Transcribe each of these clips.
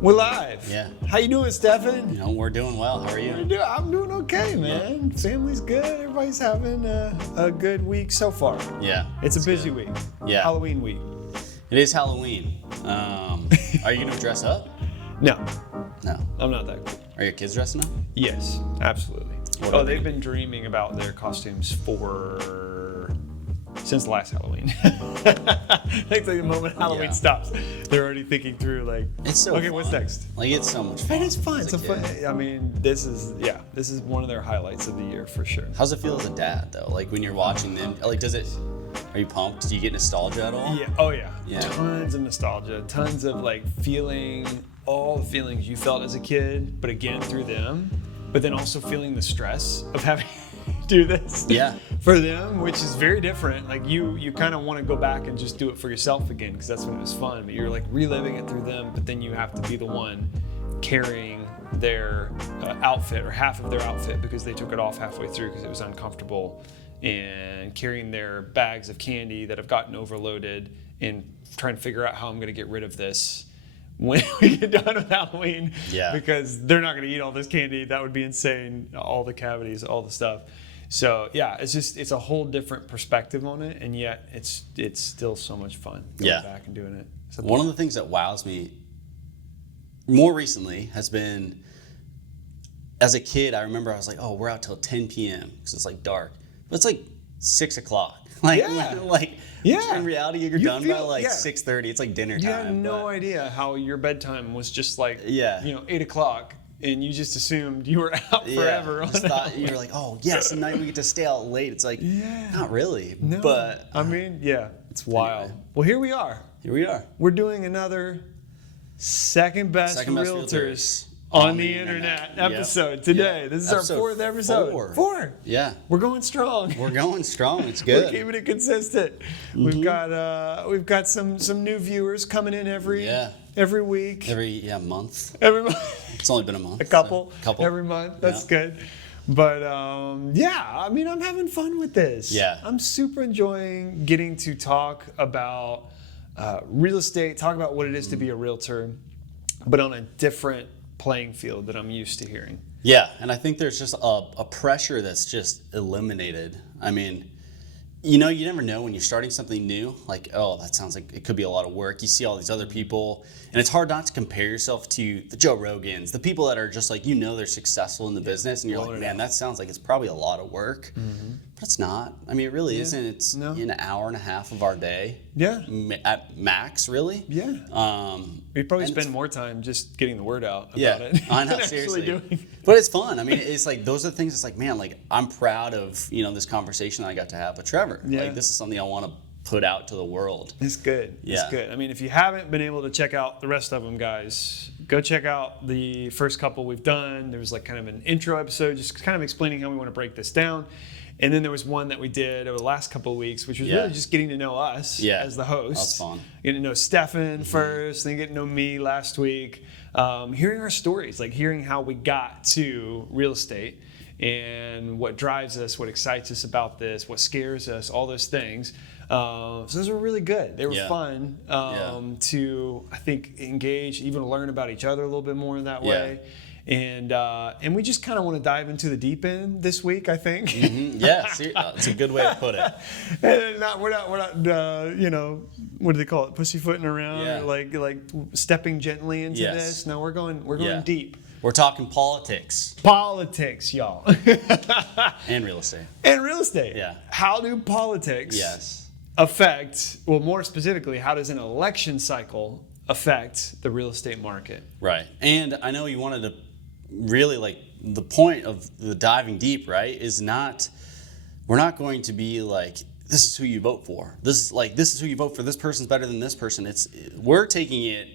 We're live. Yeah. How you doing, Stefan? We're doing well. How are you? I'm doing okay, man. Family's good. Everybody's having a good week so far. Yeah. It's a busy week. Yeah. Halloween week. It is Halloween. Are you going to dress up? No. No. I'm not that cool. Are your kids dressing up? Yes, absolutely. They've been dreaming about their costumes since last Halloween. I think the moment Halloween stops, they're already thinking through it's so okay, fun. What's next? It's so much fun. It is fun. It's a fun. I mean, this is one of their highlights of the year for sure. How's it feel as a dad though? Like when you're watching them, are you pumped? Do you get nostalgia at all? Yeah. Oh yeah. Yeah. Tons of nostalgia. Tons of feeling all the feelings you felt as a kid, but again through them. But then also feeling the stress of having to do this for them, which is very different. You kind of want to go back and just do it for yourself again because that's when it was fun. But you're reliving it through them, but then you have to be the one carrying their outfit or half of their outfit because they took it off halfway through because it was uncomfortable, and carrying their bags of candy that have gotten overloaded and trying to figure out how I'm going to get rid of this when we get done with Halloween, because they're not going to eat all this candy. That would be insane. All the cavities, all the stuff. So it's a whole different perspective on it, and yet it's still so much fun going back and doing it. One of the things that wows me more recently has been, as a kid, I remember I was like, oh, we're out till 10 p.m. because it's dark, but it's 6 o'clock. In reality, you're done by 6:30. It's dinner time. You had no idea how your bedtime was just 8 o'clock, and you just assumed you were out forever. You were like, oh yes, tonight we get to stay out late. It's not really. No, but I mean, it's wild. Anyway. Well, here we are. We're doing another second best realtors on the internet episode today. Yep. This is our fourth episode. Four. Yeah. We're going strong. It's good. We're keeping it consistent. Mm-hmm. We've got some new viewers coming in every week. Every month. Every month. It's only been a month. A couple. Every month. That's good. But I'm having fun with this. Yeah. I'm super enjoying getting to talk about real estate, talk about what it is to be a realtor, but on a different playing field that I'm used to hearing. Yeah, and I think there's just a pressure that's just eliminated. I mean, you never know when you're starting something new, that sounds like it could be a lot of work. You see all these other people, and it's hard not to compare yourself to the Joe Rogans, the people that are just they're successful in the business, and you're man, that sounds like it's probably a lot of work. Mm-hmm. But it's not. I mean, it really isn't. It's an hour and a half of our day. Yeah. At max, really. Yeah. We probably spend more time just getting the word out about it. I know, seriously. But it's fun. I mean, it's those are the things. It's man, I'm proud of this conversation that I got to have with Trevor. Yeah. This is something I want to put out to the world. It's good. Yeah. It's good. I mean, if you haven't been able to check out the rest of them, guys, go check out the first couple we've done. There was kind of an intro episode, just kind of explaining how we want to break this down. And then there was one that we did over the last couple of weeks, which was really just getting to know us as the host. That's fun. Getting to know Stefan first, then getting to know me last week. Hearing our stories, hearing how we got to real estate and what drives us, what excites us about this, what scares us, all those things. So those were really good. They were fun to, I think, engage, even learn about each other a little bit more in that way. And we just kind of want to dive into the deep end this week, I think. Mm-hmm. Yeah, it's a good way to put it. And we're not what do they call it? Pussyfooting around, or stepping gently into this. No, we're going deep. We're talking politics. Politics, y'all. And real estate. Yeah. How do politics affect? Well, more specifically, how does an election cycle affect the real estate market? Right. And I know you wanted to really the point of the diving deep, right, is we're not going to be this is who you vote for. This is who you vote for. This person's better than this person. We're taking it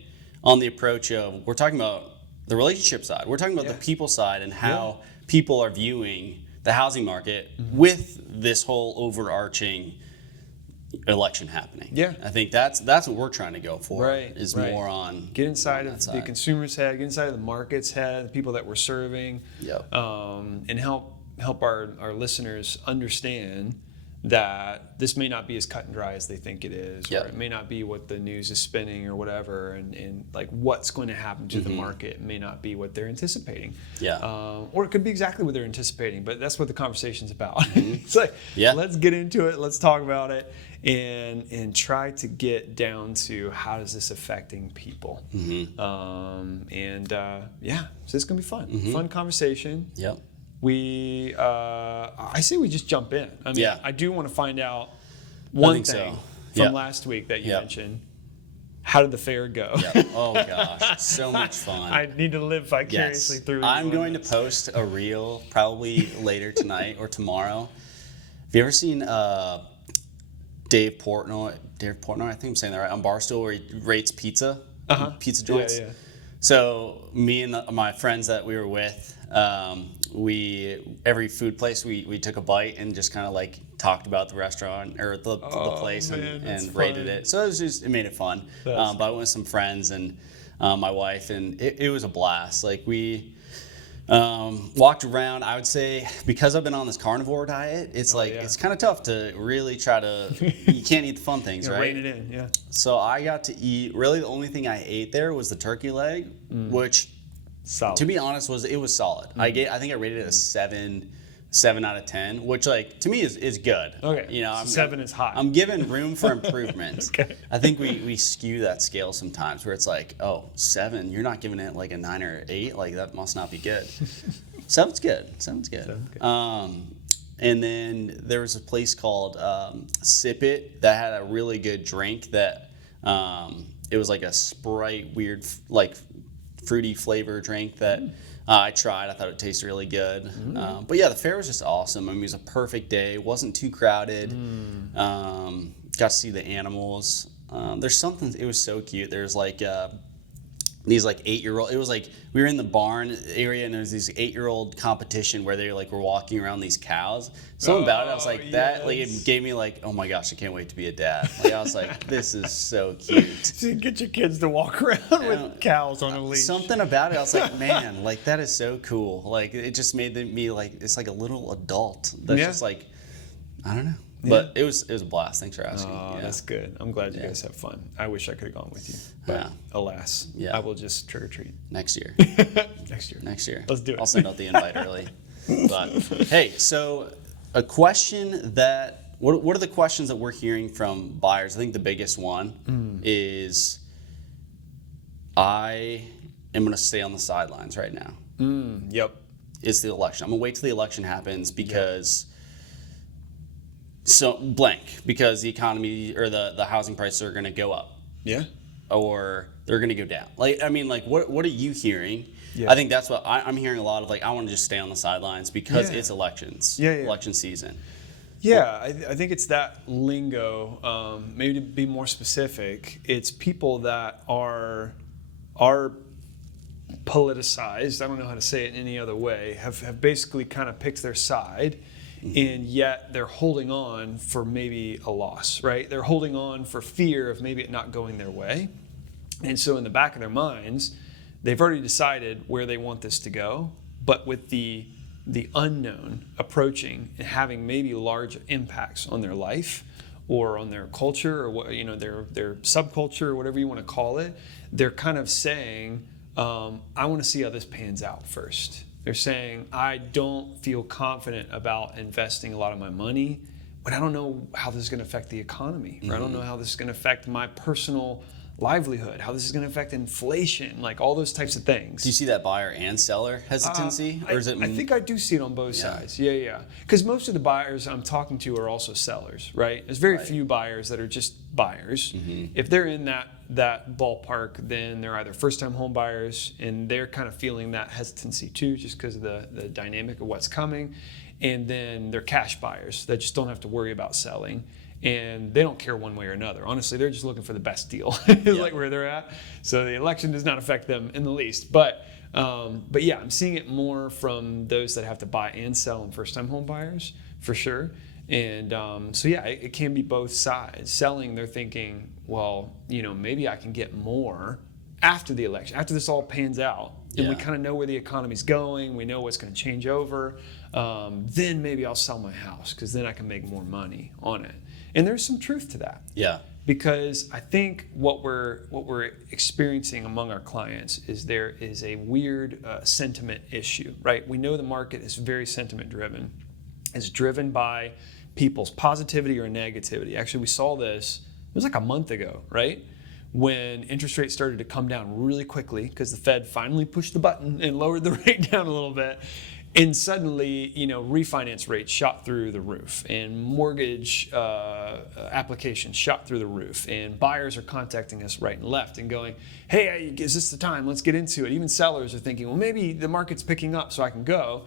on the approach of, we're talking about the relationship side. We're talking about the people side and how people are viewing the housing market with this whole overarching election happening. Yeah, I think that's what we're trying to go for. More on get inside of the consumer's head, get inside of the market's head, the people that we're serving, and help our listeners understand that this may not be as cut and dry as they think it is, Yep. or it may not be what the news is spinning or whatever, and like what's going to happen to the market may not be what they're anticipating. Or it could be exactly what they're anticipating, but that's what the conversation's about. It's like, let's get into it, let's talk about it, and try to get down to how is this affecting people. So it's gonna be fun. Fun conversation. I say we just jump in. I mean, I do want to find out one thing from last week that you mentioned. How did the fair go? Oh gosh, so much fun. I need to live vicariously through you. I'm going to post a reel probably later tonight or tomorrow. Have you ever seen Dave Portnoy, I think I'm saying that right, on Barstool, where he rates pizza joints? So me and my friends that we were with, every food place we took a bite and just kind of like talked about the restaurant or the place and rated it. So it made it fun. But I went with some friends and my wife, and it was a blast. Like we walked around. I would say because I've been on this carnivore diet, it's it's kind of tough to really try to. You can't eat the fun things, right? Rein it in, So I got to eat. Really, the only thing I ate there was the turkey leg, which, to be honest, it was solid. I think I rated it a 7 out of 10, which like to me is good. Okay. You know, 7 is high. I'm given room for improvement. Okay. I think we skew that scale sometimes where it's like, 7, you're not giving it like a 9 or 8, like that must not be good. 7's good. 7's good. And then there was a place called Sip It that had a really good drink that it was like a Sprite weird like fruity flavor drink that I tried. I thought it tasted really good. But yeah, the fair was just awesome. I mean, it was a perfect day. It wasn't too crowded. Got to see the animals. There's something, it was so cute. There's like these like 8-year-old, it was like we were in the barn area and there was this 8-year-old competition where they were walking around these cows. Something about it, I was like, that like it gave me like, oh my gosh, I can't wait to be a dad. Like I was like, this is so cute. So you get your kids to walk around with cows on a leash. Something about it, I was like, man, like that is so cool. Like it just made me like, it's like a little adult that's just like, I don't know. But it was a blast. Thanks for asking. Oh, that's good. I'm glad you guys have fun. I wish I could have gone with you, but alas, I will just trick or treat next year. Next year. Let's do it. I'll send out the invite early. But hey, so a question that what are the questions that we're hearing from buyers? I think the biggest one is, I am going to stay on the sidelines right now. Yep. It's the election. I'm going to wait till the election happens because. Because the economy or the housing prices are going to go up. Yeah. Or they're going to go down. Like, I mean, like, what are you hearing? Yeah. I think that's what I'm hearing a lot of. Like, I want to just stay on the sidelines because it's elections. Election season. Yeah, I think it's that lingo. Maybe to be more specific, it's people that are politicized. I don't know how to say it any other way. Have basically kind of picked their side. And yet they're holding on for maybe a loss, right? They're holding on for fear of maybe it not going their way. And so in the back of their minds, they've already decided where they want this to go, but with the unknown approaching and having maybe large impacts on their life or on their culture or what, their subculture or whatever you want to call it, they're kind of saying, I want to see how this pans out first. They're saying, I don't feel confident about investing a lot of my money, but I don't know how this is going to affect the economy. Or I don't know how this is going to affect my personal livelihood, how this is going to affect inflation, like all those types of things. Do you see that buyer and seller hesitancy? Or is it? I think I do see it on both sides. Yeah. Because most of the buyers I'm talking to are also sellers, right? There's very few buyers that are just buyers. If they're in that ballpark, then they're either first-time home buyers, and they're kind of feeling that hesitancy too, just because of the dynamic of what's coming. And then they're cash buyers that just don't have to worry about selling. And they don't care one way or another. Honestly, they're just looking for the best deal. Is like where they're at. So the election does not affect them in the least. But yeah, I'm seeing it more from those that have to buy and sell and first-time home buyers for sure. And so yeah, it can be both sides. Selling, they're thinking, well, maybe I can get more after the election, after this all pans out, and we kind of know where the economy's going, we know what's going to change over, then maybe I'll sell my house because then I can make more money on it. And there's some truth to that. Yeah. Because I think what we're experiencing among our clients is there is a weird sentiment issue, right? We know the market is very sentiment driven. It's driven by people's positivity or negativity. Actually, we saw this, it was like a month ago, right? When interest rates started to come down really quickly because the Fed finally pushed the button and lowered the rate down a little bit. And suddenly, refinance rates shot through the roof, and mortgage applications shot through the roof, and buyers are contacting us right and left and going, hey, is this the time? Let's get into it. Even sellers are thinking, well, maybe the market's picking up so I can go.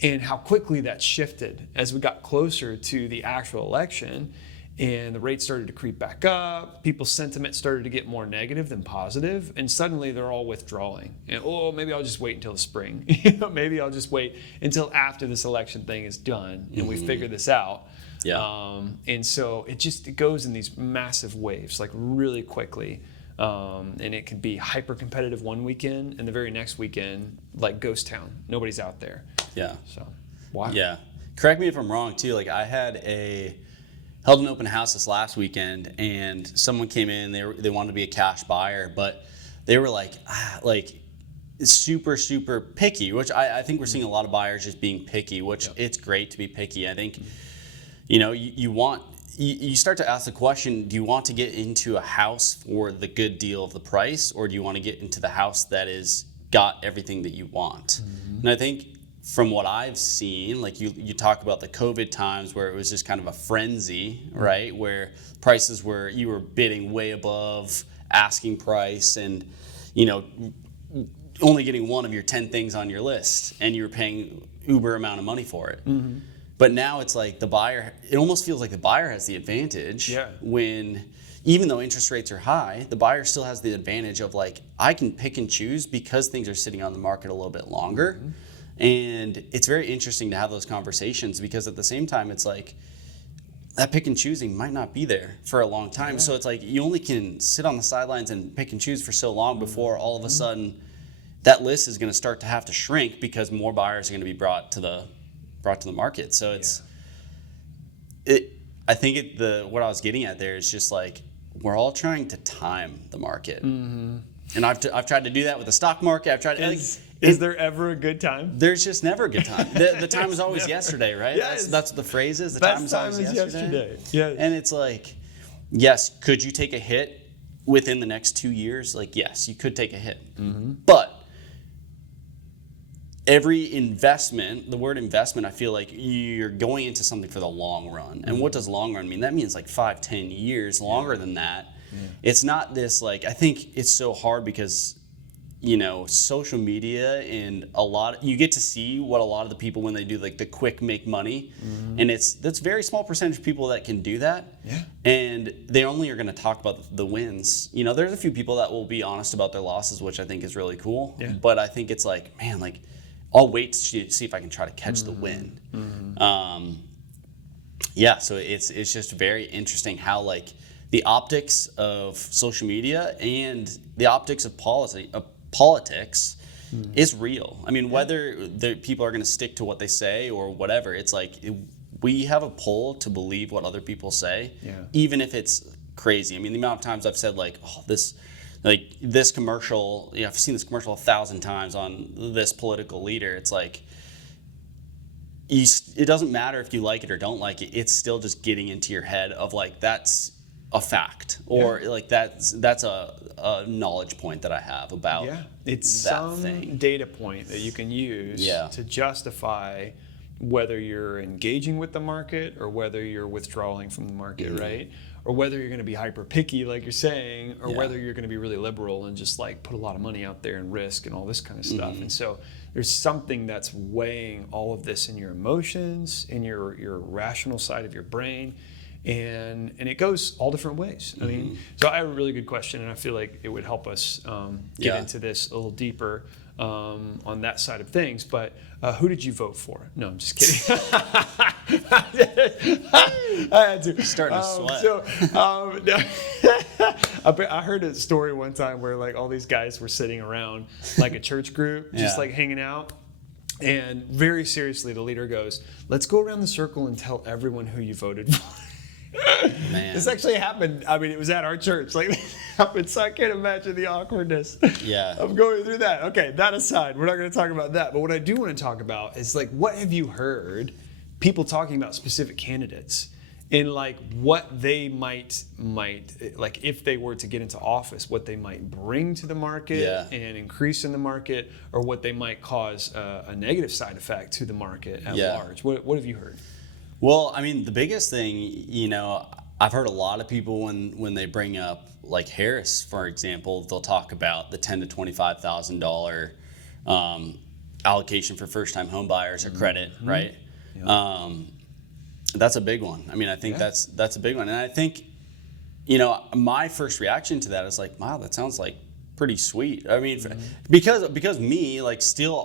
And how quickly that shifted as we got closer to the actual election. And the rates started to creep back up. People's sentiment started to get more negative than positive. And suddenly they're all withdrawing. And, maybe I'll just wait until the spring. Maybe I'll just wait until after this election thing is done and we figure this out. Yeah. And so it goes in these massive waves, like really quickly. And it can be hyper competitive one weekend, and the very next weekend, like ghost town. Nobody's out there. Yeah. So, wow. Yeah. Correct me if I'm wrong too. Like I held an open house this last weekend, and someone came in. They wanted to be a cash buyer, but they were like super super picky. Which I think we're seeing a lot of buyers just being picky. Which it's great to be picky. I think you start to ask the question: do you want to get into a house for the good deal of the price, or do you want to get into the house that is got everything that you want? And I think, from what I've seen, like you talk about the COVID times where it was just kind of a frenzy, right? Where prices you were bidding way above asking price, and only getting one of your 10 things on your list, and you were paying uber amount of money for it. But now it's like it almost feels like the buyer has the advantage when, even though interest rates are high, the buyer still has the advantage of like, I can pick and choose because things are sitting on the market a little bit longer. And it's very interesting to have those conversations, because at the same time, it's like that pick and choosing might not be there for a long time. So it's like you only can sit on the sidelines and pick and choose for so long before all of a sudden that list is going to start to have to shrink because more buyers are going to be brought to the market. So I think what I was getting at there is just like, we're all trying to time the market. And I've tried to do that with the stock market. I've tried Is there ever a good time? There's just never a good time. The time is always yesterday, right? Yes. That's what the phrase is. The Best time is always yesterday. Yeah. And it's like, yes, could you take a hit within the next 2 years? Like, yes, you could take a hit. But every investment, the word investment, I feel like you're going into something for the long run. And what does long run mean? That means like 5-10 years, longer than that. It's not this, like, I think it's so hard because social media and you get to see what a lot of the people, when they do like the quick make money, and that's very small percentage of people that can do that. And they only are going to talk about the wins. There's a few people that will be honest about their losses, which I think is really cool. But I think it's like, man, like I'll wait to see if I can try to catch the win. So it's just very interesting how like the optics of social media and the optics of politics is real. I mean, whether the people are going to stick to what they say or whatever, it's like we have a pull to believe what other people say, even if it's crazy. I mean, the amount of times I've said like, this commercial, I've seen this commercial 1,000 times on this political leader. It's like, it doesn't matter if you like it or don't like it. It's still just getting into your head of like, that's a fact, or like that's a knowledge point that I have about it's some data point that you can use to justify whether you're engaging with the market or whether you're withdrawing from the market, right? Or whether you're going to be hyper picky, like you're saying, or whether you're going to be really liberal and just like put a lot of money out there and risk and all this kind of stuff. And so there's something that's weighing all of this in your emotions, in your rational side of your brain. And it goes all different ways. I mean, so I have a really good question, and I feel like it would help us get into this a little deeper on that side of things. But who did you vote for? No, I'm just kidding. I had to. Starting to sweat. I heard a story one time where like all these guys were sitting around like a church group, just like hanging out. And very seriously, the leader goes, let's go around the circle and tell everyone who you voted for. Man. This actually happened. I mean, it was at our church. Like, it happened, so I can't imagine the awkwardness of going through that. Okay, that aside, we're not going to talk about that. But what I do want to talk about is, like, what have you heard people talking about specific candidates and, like, what they might like, if they were to get into office, what they might bring to the market and increase in the market, or what they might cause a negative side effect to the market at large. What have you heard? Well, I mean, the biggest thing, you know, I've heard a lot of people when they bring up, like Harris, for example, they'll talk about the $10,000 to $25,000 allocation for first-time home buyers or credit, right? Yeah. That's a big one. I mean, I think that's a big one. And I think, you know, my first reaction to that is like, wow, that sounds like pretty sweet. I mean, because me, like,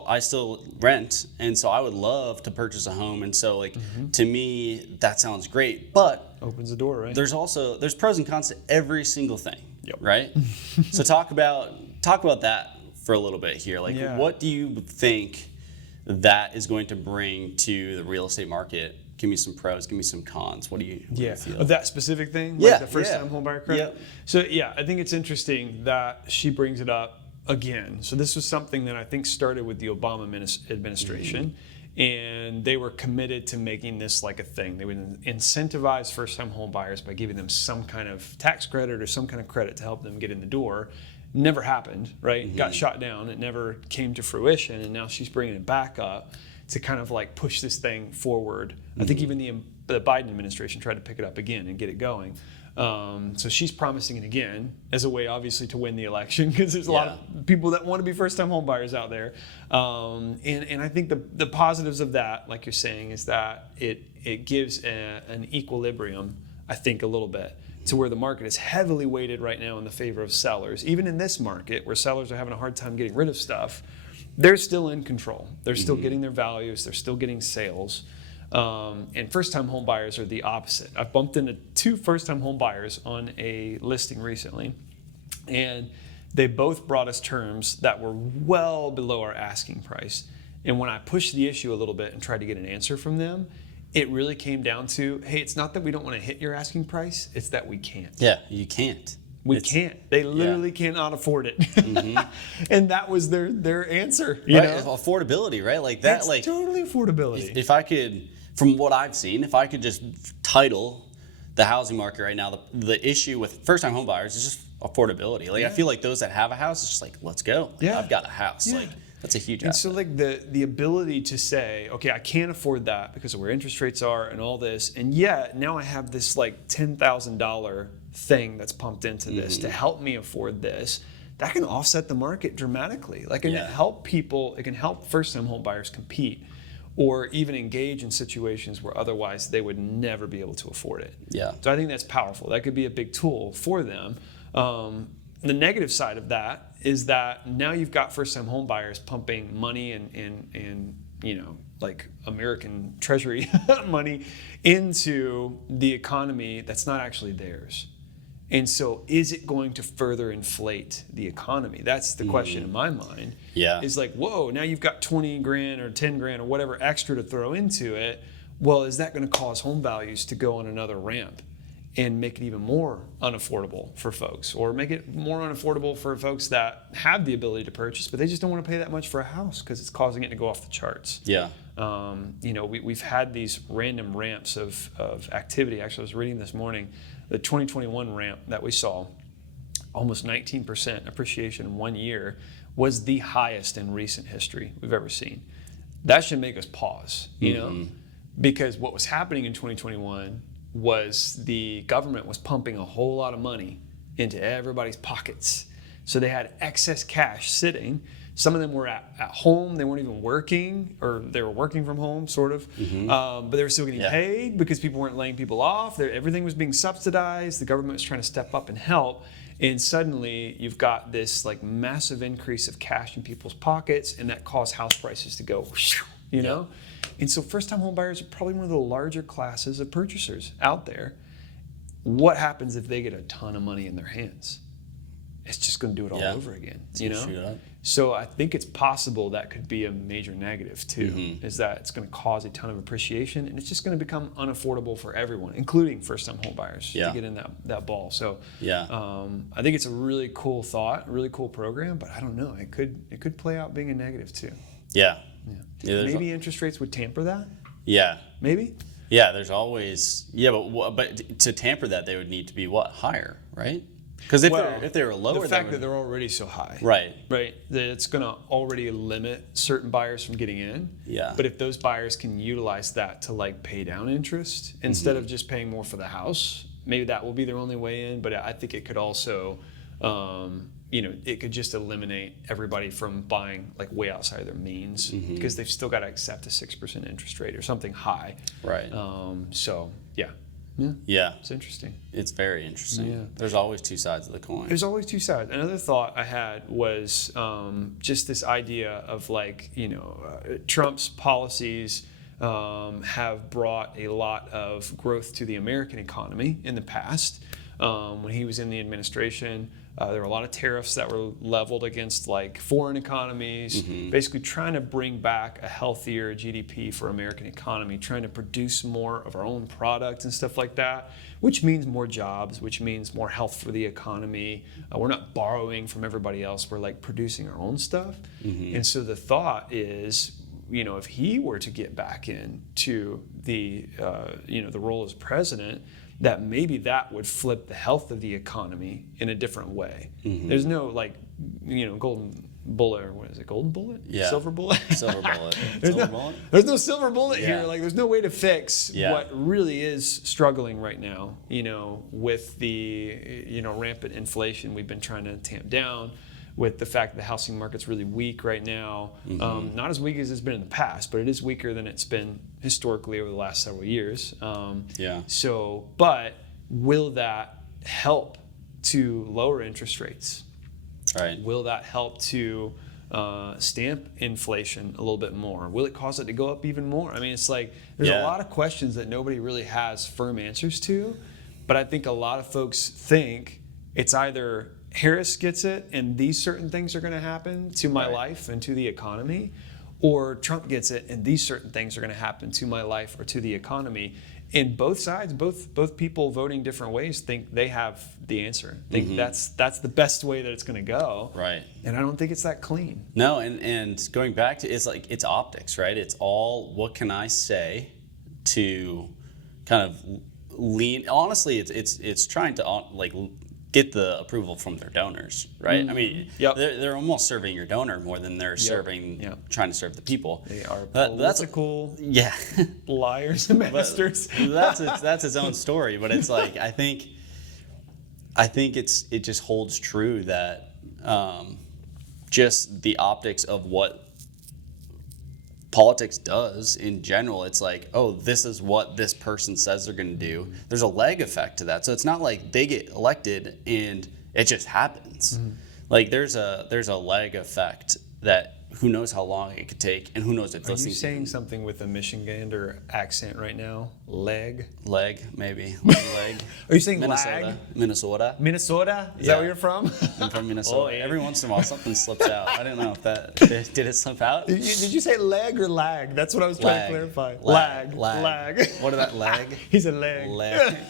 I still rent, and so I would love to purchase a home, and so, like, to me, that sounds great. But opens the door, right? There's pros and cons to every single thing, right? So talk about that for a little bit here. Like, what do you think that is going to bring to the real estate market? Give me some pros, give me some cons. What do you feel? Of that specific thing? Like the first-time home buyer credit? So, I think it's interesting that she brings it up again. So this was something that I think started with the Obama administration, and they were committed to making this like a thing. They would incentivize first-time home buyers by giving them some kind of tax credit or some kind of credit to help them get in the door. Never happened, right? Got shot down. It never came to fruition, and now she's bringing it back up to kind of like push this thing forward. I think even the Biden administration tried to pick it up again and get it going. So she's promising it again as a way, obviously, to win the election, because there's a lot of people that want to be first-time home buyers out there. And I think the positives of that, like you're saying, is that it gives an equilibrium, I think, a little bit, to where the market is heavily weighted right now in the favor of sellers. Even in this market, where sellers are having a hard time getting rid of stuff, they're still in control. They're still getting their values. They're still getting sales. And first-time home buyers are the opposite. I've bumped into 2 first-time home buyers on a listing recently, and they both brought us terms that were well below our asking price. And when I pushed the issue a little bit and tried to get an answer from them, it really came down to, hey, it's not that we don't want to hit your asking price, it's that we can't. Yeah, you can't. We can't. They literally cannot afford it. And that was their answer. You know? Affordability, right? Like that. It's like totally affordability. If I could, from what I've seen, if I could just title the housing market right now, the issue with first-time home buyers is just affordability. Like I feel like those that have a house, it's just like, let's go. Like, I've got a house. Like that's a huge asset. And so like the ability to say, okay, I can't afford that because of where interest rates are and all this, and yet now I have this like $10,000 thing that's pumped into this to help me afford this, that can offset the market dramatically. Like it can help people, it can help first-time home buyers compete or even engage in situations where otherwise they would never be able to afford it. So I think that's powerful. That could be a big tool for them. The negative side of that is that now you've got first-time home buyers pumping money and you know, like American Treasury money into the economy that's not actually theirs. And so is it going to further inflate the economy? That's the question in my mind. Is like, whoa, now you've got 20 grand or 10 grand or whatever extra to throw into it. Well, is that going to cause home values to go on another ramp and make it even more unaffordable for folks, or make it more unaffordable for folks that have the ability to purchase, but they just don't want to pay that much for a house because it's causing it to go off the charts? You know, we've had these random ramps of activity. Actually, I was reading this morning, the 2021 ramp that we saw, almost 19% appreciation in 1 year, was the highest in recent history we've ever seen. That should make us pause, you know, because what was happening in 2021 was the government was pumping a whole lot of money into everybody's pockets. So they had excess cash sitting. Some of them were at home. They weren't even working, or they were working from home, sort of. But they were still getting paid because people weren't laying people off. Everything was being subsidized. The government was trying to step up and help. And suddenly you've got this like massive increase of cash in people's pockets, and that caused house prices to go, you know? And so first-time home buyers are probably one of the larger classes of purchasers out there. What happens if they get a ton of money in their hands? it's just going to do it all over again. You know? So I think it's possible that could be a major negative too, is that it's going to cause a ton of appreciation, and it's just going to become unaffordable for everyone, including first-time home buyers, to get in that ball. So I think it's a really cool thought, a really cool program, but I don't know. It could play out being a negative too. Yeah. Maybe interest rates would tamper that. Yeah. Maybe. Yeah. There's always but to tamper that, they would need to be higher, right? Because if they were lower, the fact that they're already so high, right, it's going to already limit certain buyers from getting in. Yeah. But if those buyers can utilize that to like pay down interest instead of just paying more for the house, maybe that will be their only way in. But I think it could also, it could just eliminate everybody from buying like way outside of their means because they've still got to accept a 6% interest rate or something high. Right. Yeah. It's interesting. It's very interesting. Yeah. There's always two sides of the coin. There's always two sides. Another thought I had was just this idea of like, Trump's policies have brought a lot of growth to the American economy in the past. When he was in the administration, there were a lot of tariffs that were leveled against like foreign economies, basically trying to bring back a healthier GDP for American economy, trying to produce more of our own product and stuff like that, which means more jobs, which means more health for the economy. We're not borrowing from everybody else. We're like producing our own stuff. And so the thought is, if he were to get back into the role as president, that maybe that would flip the health of the economy in a different way. There's no golden bullet, or what is it, golden bullet? Yeah. Silver bullet? Silver bullet. There's no silver bullet here. Like there's no way to fix what really is struggling right now, with the, rampant inflation we've been trying to tamp down, with the fact that the housing market's really weak right now. Not as weak as it's been in the past, but it is weaker than it's been historically over the last several years. But will that help to lower interest rates? Right. Will that help to stamp inflation a little bit more? Will it cause it to go up even more? I mean, it's like there's a lot of questions that nobody really has firm answers to, but I think a lot of folks think it's either Harris gets it and these certain things are going to happen to my life and to the economy, or Trump gets it and these certain things are going to happen to my life or to the economy. And both sides, both people voting different ways think they have the answer. Think that's the best way that it's going to go. Right. And I don't think it's that clean. No, and going back to it's optics, right? It's all what can I say to kind of lean. Honestly, it's trying to get the approval from their donors, right? I mean, they're almost serving your donor more than they're trying to serve the people. They are political liars and masters. That's its own story, but it's like I think it just holds true that just the optics of what politics does in general, it's like, oh, this is what this person says they're going to do. There's a lag effect to that. So it's not like they get elected and it just happens. Like there's a lag effect that who knows how long it could take and who knows if those things. Are you saying something with a Michigander accent right now? Leg, maybe. Leg. Are you saying Minnesota? Minnesota? Is that where you're from? I'm from Minnesota. Every once in a while something slips out. I don't know if that did it slip out. Did you say leg or lag? That's what I was trying to clarify. Lag. What about lag? He said leg.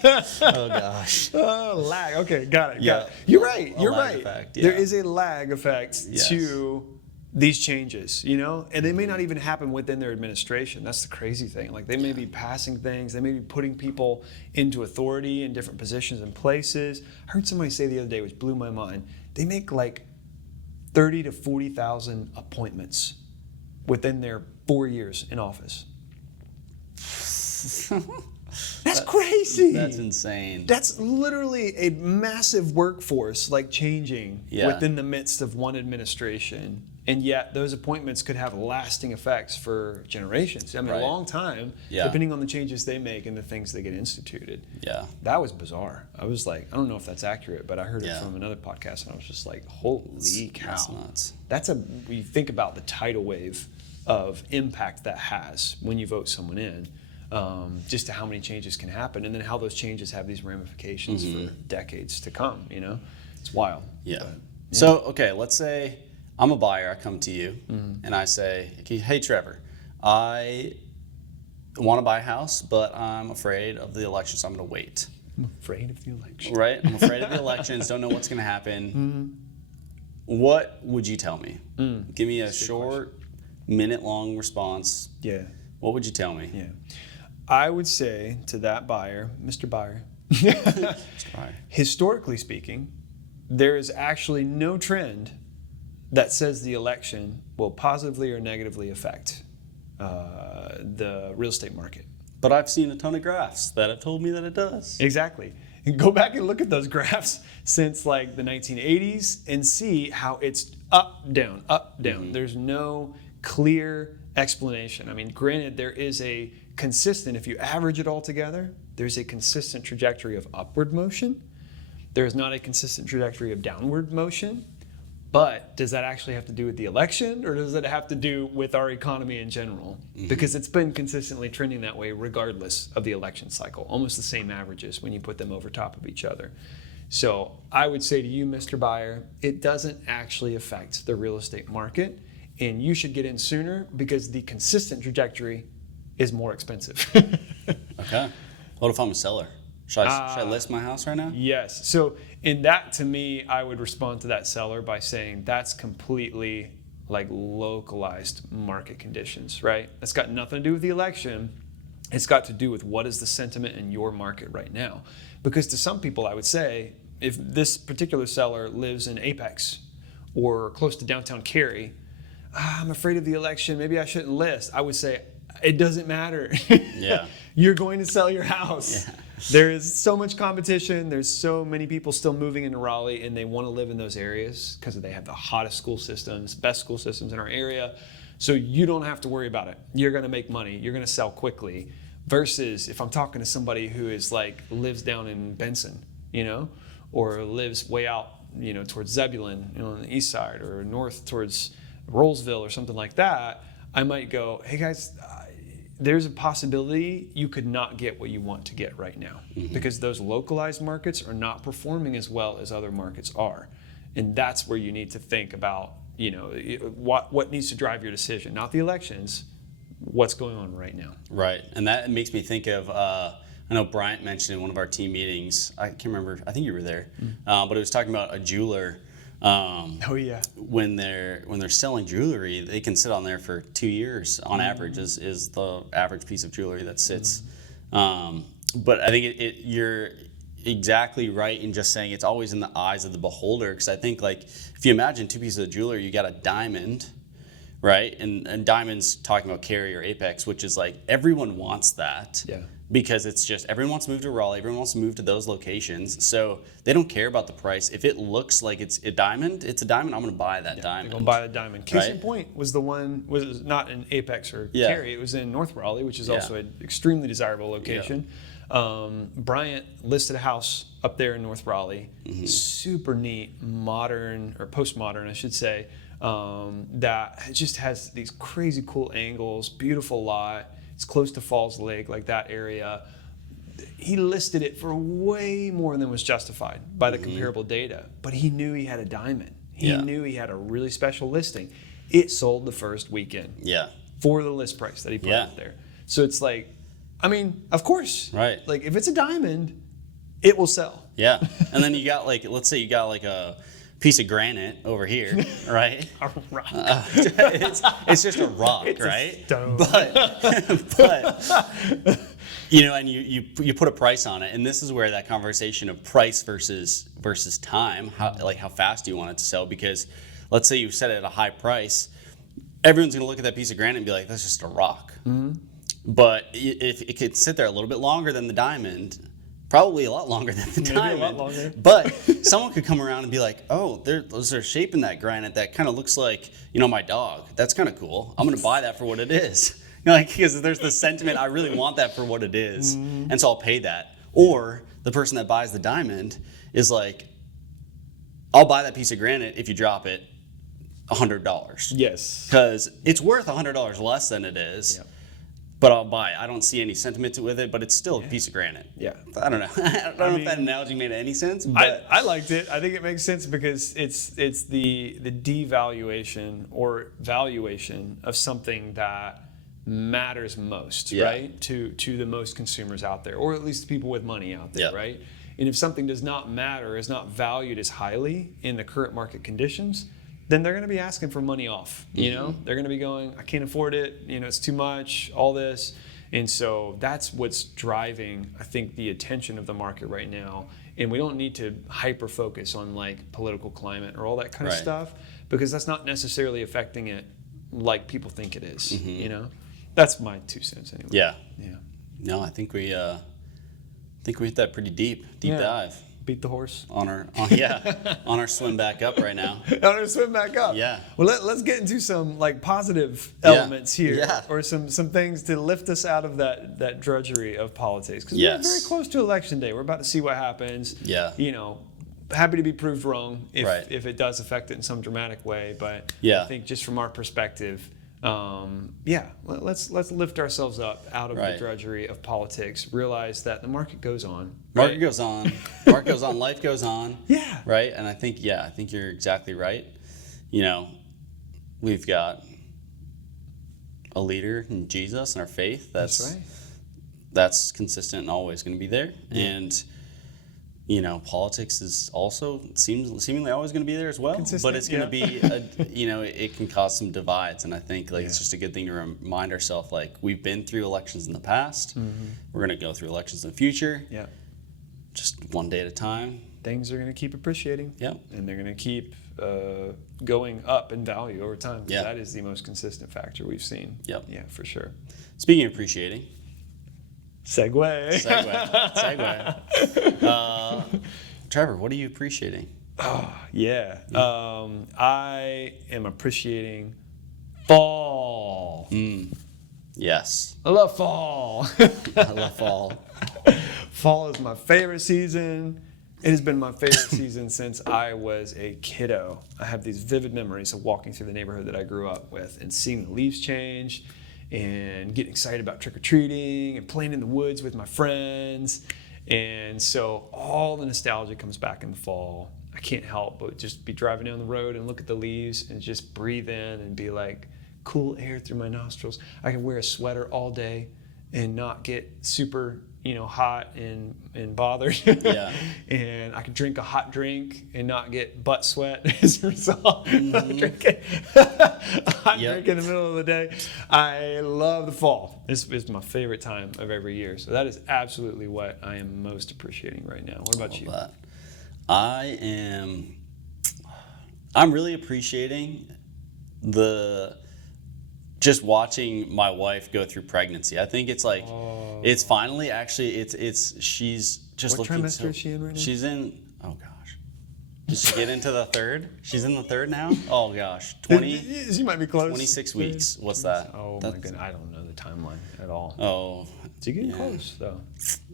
Oh gosh. Oh, lag. Okay, got it. You're right. Effect, There is a lag effect to these changes, and they may not even happen within their administration. That's the crazy thing. Like they may be passing things, they may be putting people into authority in different positions and places. I heard somebody say the other day, which blew my mind, they make like 30 to 40,000 appointments within their 4 years in office. That's crazy. That's insane. That's literally a massive workforce like changing within the midst of one administration. And yet those appointments could have lasting effects for generations. I mean, a long time, depending on the changes they make and the things that get instituted. Yeah. That was bizarre. I was like, I don't know if that's accurate, but I heard it from another podcast and I was just like, holy cow. That's nuts. When you think about the tidal wave of impact that has when you vote someone in, just to how many changes can happen and then how those changes have these ramifications for decades to come, It's wild. Yeah. So, okay, let's say I'm a buyer. I come to you and I say, hey, Trevor, I want to buy a house, but I'm afraid of the election, so I'm going to wait. I'm afraid of the election. Right? I'm afraid of the elections, don't know what's going to happen. What would you tell me? Give me a short, minute-long response. Yeah. What would you tell me? Yeah. I would say to that buyer, Mr. Buyer, historically speaking, there is actually no trend that says the election will positively or negatively affect the real estate market. But I've seen a ton of graphs that have told me that it does. Exactly. And go back and look at those graphs since like the 1980s and see how it's up, down, up, down. There's no clear explanation. I mean, granted, there is a consistent, if you average it all together, there's a consistent trajectory of upward motion. There is not a consistent trajectory of downward motion. But does that actually have to do with the election, or does it have to do with our economy in general? Because it's been consistently trending that way regardless of the election cycle. Almost the same averages when you put them over top of each other. So I would say to you, Mr. Buyer, it doesn't actually affect the real estate market, and you should get in sooner because the consistent trajectory is more expensive. Okay. What if I'm a seller? Should I list my house right now? Yes. So in that, to me, I would respond to that seller by saying that's completely like localized market conditions, right? That's got nothing to do with the election. It's got to do with what is the sentiment in your market right now. Because to some people, I would say, if this particular seller lives in Apex or close to downtown Cary, I'm afraid of the election, maybe I shouldn't list. I would say, it doesn't matter. Yeah. You're going to sell your house. Yeah. There is so much competition. There's so many people still moving into Raleigh, and they want to live in those areas because they have the hottest school systems, best school systems in our area. So you don't have to worry about it. You're going to make money. You're going to sell quickly. Versus if I'm talking to somebody who is like lives down in Benson, or lives way out, towards Zebulon, on the east side, or north towards Rollsville or something like that, I might go, hey guys, there's a possibility you could not get what you want to get right now because those localized markets are not performing as well as other markets are. And that's where you need to think about, what needs to drive your decision, not the elections, what's going on right now. Right. And that makes me think of, I know Bryant mentioned in one of our team meetings, I can't remember, I think you were there, but it was talking about a jeweler. Oh yeah. When they're selling jewelry, they can sit on there for 2 years on average is the average piece of jewelry that sits. But I think you're exactly right in just saying it's always in the eyes of the beholder. Because I think like if you imagine two pieces of jewelry, you got a diamond, right? And diamonds talking about Cary or Apex, which is like everyone wants that. Yeah. Because it's just everyone wants to move to Raleigh, everyone wants to move to those locations, so they don't care about the price. If it looks like it's a diamond, I'm going to buy that diamond. They're going to buy the diamond. Case in point was not in Apex or Cary, it was in North Raleigh, which is also an extremely desirable location. Yeah. Bryant listed a house up there in North Raleigh, super neat, modern, or postmodern, I should say, that just has these crazy cool angles, beautiful lot. It's close to Falls Lake, like that area. He listed it for way more than was justified by the comparable data, but he knew he had a diamond. He knew he had a really special listing. It sold the first weekend for the list price that he put out there. So it's like, I mean, of course, right? Like if it's a diamond, it will sell. Yeah, and then you got like, let's say you got like a piece of granite over here, right? A rock. It's just a rock, it's right? A stone. But and you put a price on it, and this is where that conversation of price versus time, how fast do you want it to sell? Because let's say you set it at a high price, everyone's gonna look at that piece of granite and be like, that's just a rock. But if it could sit there a little bit longer than the diamond, probably a lot longer than the diamond. Maybe a lot longer. But someone could come around and be like, oh, there's a shape in that granite that kind of looks like, my dog. That's kind of cool. I'm going to buy that for what it is. Because there's the sentiment, I really want that for what it is. And so I'll pay that. Or the person that buys the diamond is like, I'll buy that piece of granite if you drop it $100. Yes. Because it's worth $100 less than it is. Yep. but I'll buy it. I don't see any sentiment with it, but it's still a piece of granite. Yeah. I don't know. I don't know if that analogy made any sense. But I liked it. I think it makes sense because it's the devaluation or valuation of something that matters most, right? To the most consumers out there, or at least the people with money out there, right? And if something does not matter, is not valued as highly in the current market conditions, then they're going to be asking for money off. You know, they're going to be going, I can't afford it. You know, it's too much, all this. And so that's what's driving, I think, the attention of the market right now. And we don't need to hyper focus on like political climate or all that kind of stuff, because that's not necessarily affecting it like people think it is. You know, that's my 2 cents anyway. Yeah. Yeah. No, I think we hit that pretty deep dive. Beat the horse. On our swim back up right now. On our swim back up. Yeah. Well, let's get into some like positive elements here, Yeah. or some things to lift us out of that drudgery of politics. Because Yes. we're very close to election day. We're about to see what happens. Yeah. You know, happy to be proved wrong Right. if it does affect it in some dramatic way. But Yeah. I think just from our perspective, let's lift ourselves up out of the Right. drudgery of politics. Realize that the market goes on. Market goes on. Market goes on. Life goes on. Yeah. Right. And I think you're exactly right. You know, we've got a leader in Jesus and our faith. That's right. That's consistent and always going to be there. Yeah. And you know, politics is also seemingly always going to be there as well. Consistent, but it's going to be, it can cause some divides. And I think it's just a good thing to remind ourselves, like, we've been through elections in the past. We're going to go through elections in the future. Yeah. Just one day at a time. Things are going to keep appreciating. Yep. And they're going to keep going up in value over time. Yeah. That is the most consistent factor we've seen. Yep. Yeah, for sure. Speaking of appreciating. Segue. Trevor, what are you appreciating? I am appreciating fall. Yes. I love fall. I love fall. Fall is my favorite season. It has been my favorite season since I was a kiddo. I have these vivid memories of walking through the neighborhood that I grew up with and seeing the leaves change and getting excited about trick-or-treating and playing in the woods with my friends. And so all the nostalgia comes back in the fall. I can't help but just be driving down the road and look at the leaves and just breathe in and be like, cool air through my nostrils. I can wear a sweater all day and not get super, hot and bothered. Yeah. And I can drink a hot drink and not get butt sweat as a result. Drinking a hot drink in the middle of the day. I love the fall. This is my favorite time of every year. So that is absolutely what I am most appreciating right now. What about you? That. I'm really appreciating just watching my wife go through pregnancy. I think it's like, it's finally actually, she's just what looking trimester is she in right now? She's in, oh gosh. Did she get into the third? She's in the third now? Oh gosh. She might be close. 26 weeks. What's that? Oh my goodness. I don't know the timeline at all. Oh. You're getting close though.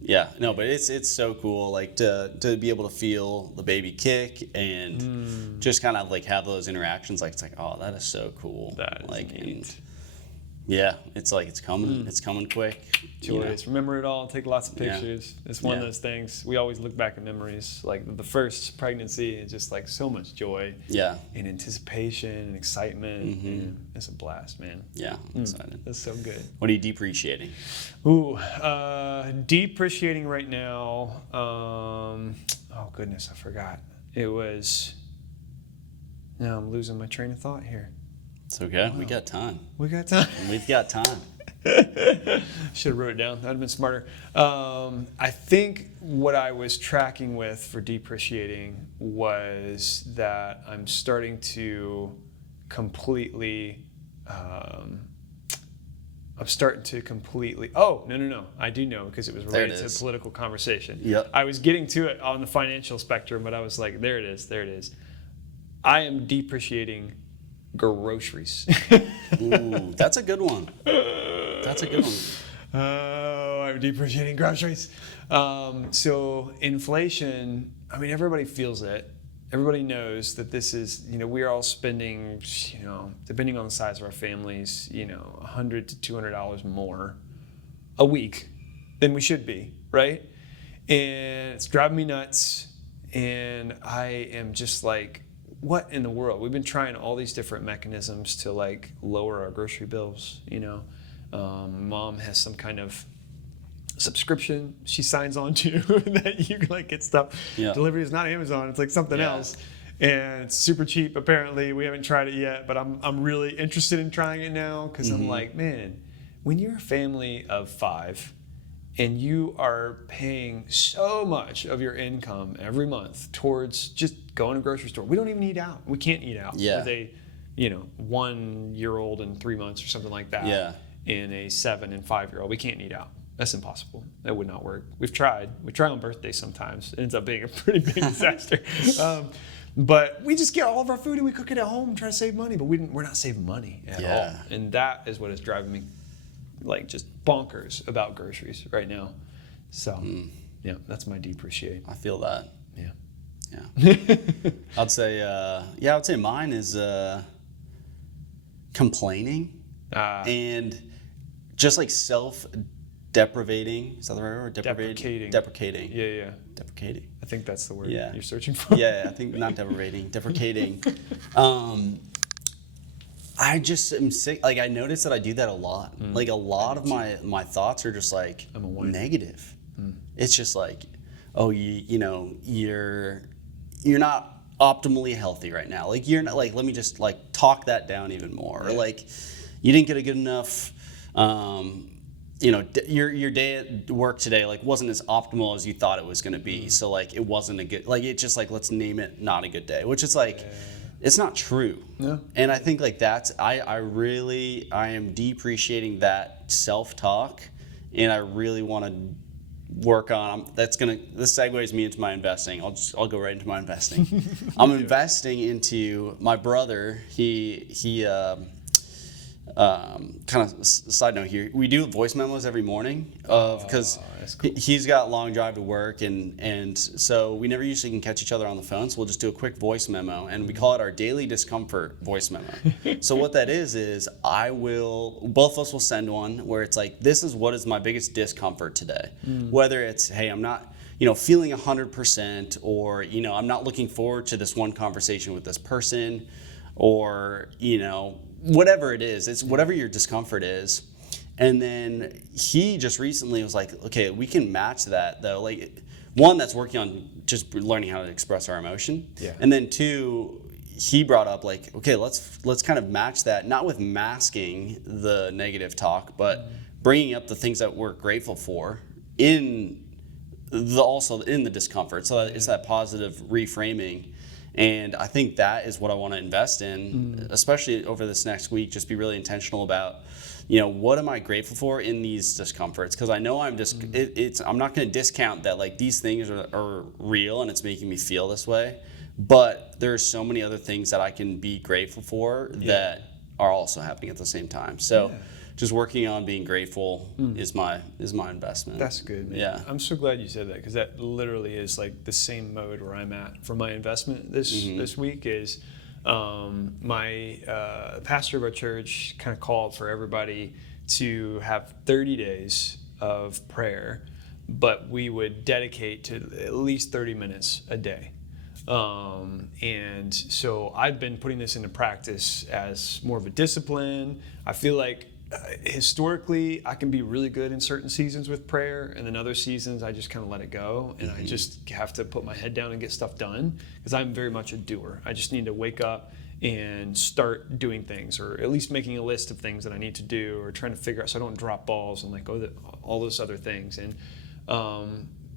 Yeah, no, but it's so cool, like to be able to feel the baby kick and just kind of like have those interactions. Like it's like, oh, that is so cool. That is like, neat. And yeah, it's like it's coming quick. Joyous. Remember it all. Take lots of pictures. Yeah. It's one of those things. We always look back at memories, like the first pregnancy, and just like so much joy. Yeah. And anticipation and excitement. And it's a blast, man. Yeah, I'm excited. That's so good. What are you depreciating? Ooh, depreciating right now. Oh goodness, I forgot. It was. Now I'm losing my train of thought here. It's okay. Wow. We got time. We got time. We've got time. Should have wrote it down. That would have been smarter. I think what I was tracking with for depreciating was that I'm starting to completely. Oh, no. I do know because it was related to a political conversation. Yep. I was getting to it on the financial spectrum, but I was like, there it is. I am depreciating groceries. Ooh, that's a good one. Oh, I'm depreciating groceries. So inflation, I mean, everybody feels it. Everybody knows that this is, we're all spending, depending on the size of our families, $100 to $200 more a week than we should be, right? And it's driving me nuts. And I am just like, what in the world? We've been trying all these different mechanisms to like lower our grocery bills, you know. Mom has some kind of subscription she signs on to that you can like get stuff. Yeah. Delivery is not Amazon, it's like something else. And it's super cheap apparently. We haven't tried it yet, but I'm really interested in trying it now because I'm like, man, when you're a family of 5 and you are paying so much of your income every month towards just going to the grocery store. We don't even eat out. We can't eat out with a, 1-year-old and 3 months or something like that. Yeah. In a 7 and 5-year-old. We can't eat out. That's impossible. That would not work. We've tried. We try on birthdays sometimes. It ends up being a pretty big disaster. But we just get all of our food and we cook it at home and try to save money. But we're not saving money at all. And that is what is driving me like just bonkers about groceries right now. So, yeah, that's my depreciate. I feel that. Yeah. I'd say mine is complaining and just like self-deprivating. Is that the right word? Deprecating. Yeah. Deprecating. I think that's the word Yeah. you're searching for. Yeah, I think not deprecating. Deprecating. I just am sick. Like I notice that I do that a lot. Like a lot of my thoughts are just like negative. It's just like, oh, you're not optimally healthy right now. Like you're not like, let me just like talk that down even more. Or like you didn't get a good enough, your day at work today like wasn't as optimal as you thought it was going to be. So like it wasn't a good, like it just like, let's name it not a good day, which is like, it's not true. No. And I think like that's, I am depreciating that self-talk and I really want to work on, this segues me into my investing. I'll go right into my investing. I'm investing into my brother. He kind of side note here, we do voice memos every morning because cool. He's got a long drive to work and so we never usually can catch each other on the phone, so we'll just do a quick voice memo and we call it our daily discomfort voice memo. So what that is both of us will send one where it's like, this is what is my biggest discomfort today. Whether it's, hey, I'm not feeling 100% or I'm not looking forward to this one conversation with this person or whatever it is, it's whatever your discomfort is. And then he just recently was like, okay, we can match that though. Like one, that's working on just learning how to express our emotion. Yeah. And then two, he brought up like, okay, let's kind of match that, not with masking the negative talk, but bringing up the things that we're grateful for also in the discomfort. So it's that positive reframing. And I think that is what I want to invest in, especially over this next week. Just be really intentional about, what am I grateful for in these discomforts? Because I know I'm not going to discount that like these things are real and it's making me feel this way. But there are so many other things that I can be grateful for that are also happening at the same time. So. Just working on being grateful is my investment. That's good, man. Yeah. I'm so glad you said that because that literally is like the same mode where I'm at for my investment this week is my pastor of our church kind of called for everybody to have 30 days of prayer, but we would dedicate to at least 30 minutes a day. And so I've been putting this into practice as more of a discipline. I feel like historically I can be really good in certain seasons with prayer, and then other seasons I just kind of let it go and I just have to put my head down and get stuff done because I'm very much a doer. I just need to wake up and start doing things, or at least making a list of things that I need to do, or trying to figure out so I don't drop balls and like all those other things. And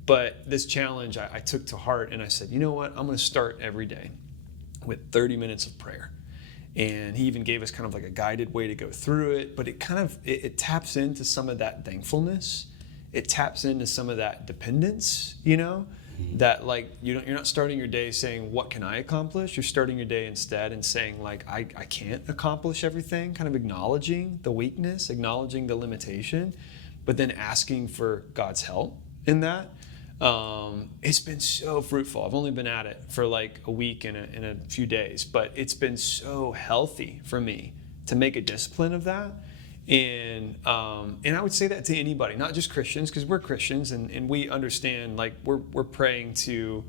but this challenge I took to heart and I said, you know what, I'm going to start every day with 30 minutes of prayer. And he even gave us kind of like a guided way to go through it, but it kind of it taps into some of that thankfulness. It taps into some of that dependence, that like you're not starting your day saying, what can I accomplish? You're starting your day instead and saying like, I can't accomplish everything, kind of acknowledging the weakness, acknowledging the limitation, but then asking for God's help in that. It's been so fruitful. I've only been at it for like a week and a few days, but it's been so healthy for me to make a discipline of that. And I would say that to anybody, not just Christians, because we're Christians and we understand, like, we're praying to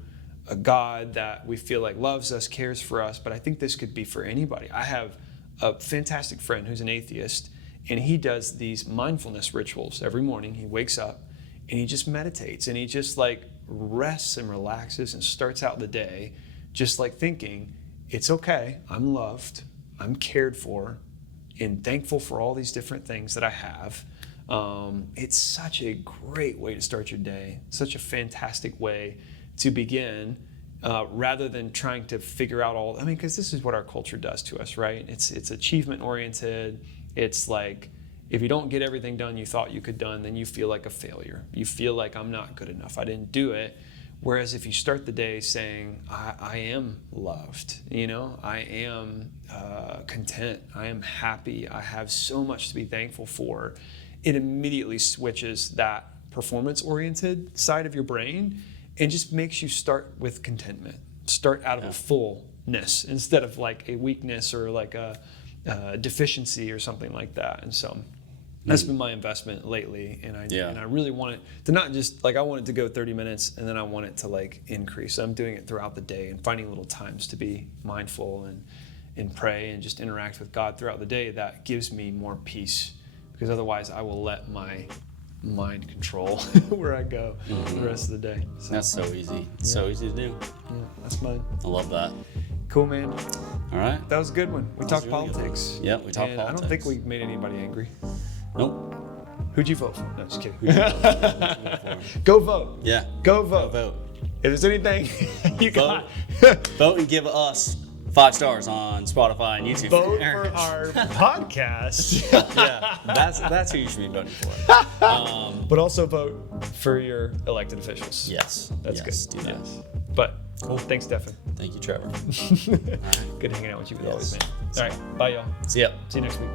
a God that we feel like loves us, cares for us. But I think this could be for anybody. I have a fantastic friend who's an atheist, and he does these mindfulness rituals every morning. He wakes up and he just meditates, and he just like rests and relaxes and starts out the day just like thinking, it's okay, I'm loved, I'm cared for, and thankful for all these different things that I have. It's such a great way to start your day, such a fantastic way to begin, rather than trying to figure out because this is what our culture does to us, right? It's achievement oriented. It's like, if you don't get everything done you thought you could done, then you feel like a failure. You feel like, I'm not good enough, I didn't do it. Whereas if you start the day saying, I am loved, I am content, I am happy, I have so much to be thankful for, it immediately switches that performance-oriented side of your brain and just makes you start with contentment. Start out of a fullness instead of like a weakness or like a deficiency or something like that. And so that's been my investment lately, and I really want it to not just like, I want it to go 30 minutes and then I want it to like increase. I'm doing it throughout the day and finding little times to be mindful and pray and just interact with God throughout the day. That gives me more peace, because otherwise I will let my mind control where I go the rest of the day. So, that's so easy. It's so easy to do. Yeah, that's mine. I love that. Cool, man. All right. That was a good one. We talked really politics. Yeah, we talked politics. I don't think we made anybody angry. Nope. Who'd you vote for? No, just kidding. Who'd you vote for? Go vote. Yeah. Go vote. Go vote. If there's anything you got. Vote and give us 5 stars on Spotify and YouTube. Vote for our podcast. Yeah, that's who you should be voting for. But also vote for your elected officials. Yes. That's good. Do that. Yes. But cool. Thanks, Stefan. Thank you, Trevor. Good hanging out with you as always, man. All right. Bye, y'all. See ya. See you next week.